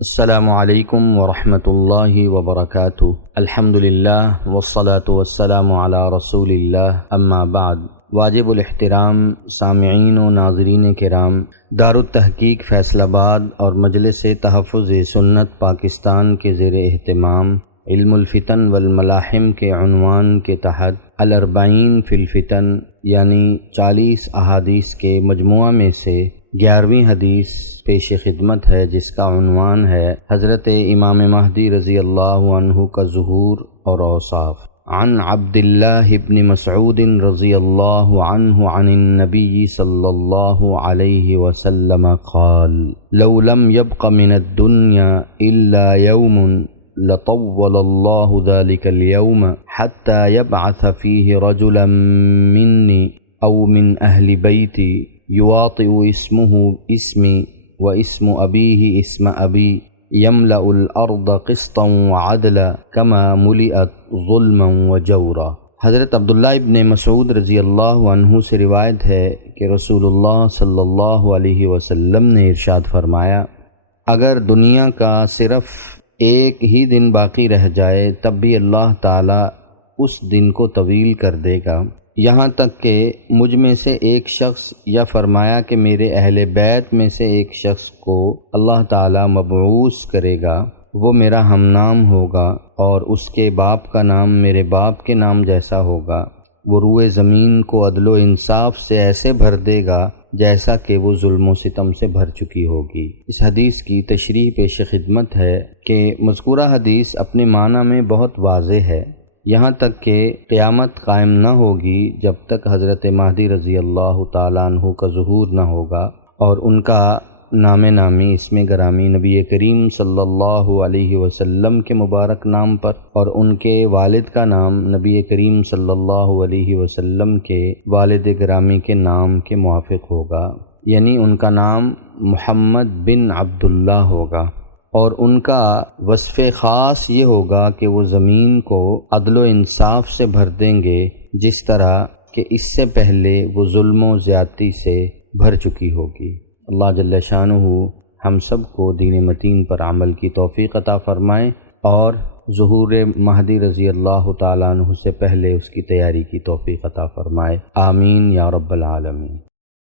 السلام علیکم ورحمۃ اللہ وبرکاتہ۔ الحمدللہ والصلاة والسلام علی رسول اللہ، اما بعد۔ واجب الاحترام سامعین و ناظرین کرام، دارالتحقیق فیصل آباد اور مجلس تحفظ سنت پاکستان کے زیر اہتمام علم الفتن والملاحم کے عنوان کے تحت الاربعین فی الفتن یعنی 40 احادیث کے مجموعہ میں سے 11ویں حدیث پیش خدمت ہے، جس کا عنوان ہے حضرت امام مہدی رضی اللہ عنہ کا ظہور اور اوصاف۔ عن عبداللہ بن مسعود رضی اللہ عنہ عن النبی صلی اللہ علیہ وسلم قال لو لم يبق من الدنيا الا يوم لطول الله ذلك اليوم حتى يبعث فيه رجلا مني او من اهل بيتي يواطئ اسمه اسمي واسم أبيه اسم أبي يملأ الأرض قسطا وعدلا كما ملئت ظلما وجورا۔ حضرت عبداللہ ابن مسعود رضی اللہ عنہ سے روایت ہے کہ رسول اللہ صلی اللہ علیہ وسلم نے ارشاد فرمایا، اگر دنیا کا صرف ایک ہی دن باقی رہ جائے تب بھی اللہ تعالیٰ اس دن کو طویل کر دے گا، یہاں تک کہ مجھ میں سے ایک شخص، یا فرمایا کہ میرے اہل بیت میں سے ایک شخص کو اللہ تعالیٰ مبعوث کرے گا، وہ میرا ہم نام ہوگا اور اس کے باپ کا نام میرے باپ کے نام جیسا ہوگا، وہ روئے زمین کو عدل و انصاف سے ایسے بھر دے گا جیسا کہ وہ ظلم و ستم سے بھر چکی ہوگی۔ اس حدیث کی تشریح پیش خدمت ہے کہ مذکورہ حدیث اپنے معنی میں بہت واضح ہے، یہاں تک کہ قیامت قائم نہ ہوگی جب تک حضرت مہدی رضی اللہ تعالیٰ عنہ کا ظہور نہ ہوگا اور ان کا نام نامی اسم گرامی نبی کریم صلی اللہ علیہ وسلم کے مبارک نام پر اور ان کے والد کا نام نبی کریم صلی اللہ علیہ وسلم کے والد گرامی کے نام کے موافق ہوگا، یعنی ان کا نام محمد بن عبداللہ ہوگا، اور ان کا وصف خاص یہ ہوگا کہ وہ زمین کو عدل و انصاف سے بھر دیں گے، جس طرح کہ اس سے پہلے وہ ظلم و زیادتی سے بھر چکی ہوگی۔ اللہ جل شانہ ہم سب کو دین متین پر عمل کی توفیق عطا فرمائے اور ظہور مہدی رضی اللہ تعالیٰ عنہ سے پہلے اس کی تیاری کی توفیق عطا فرمائے، آمین یا رب العالمین۔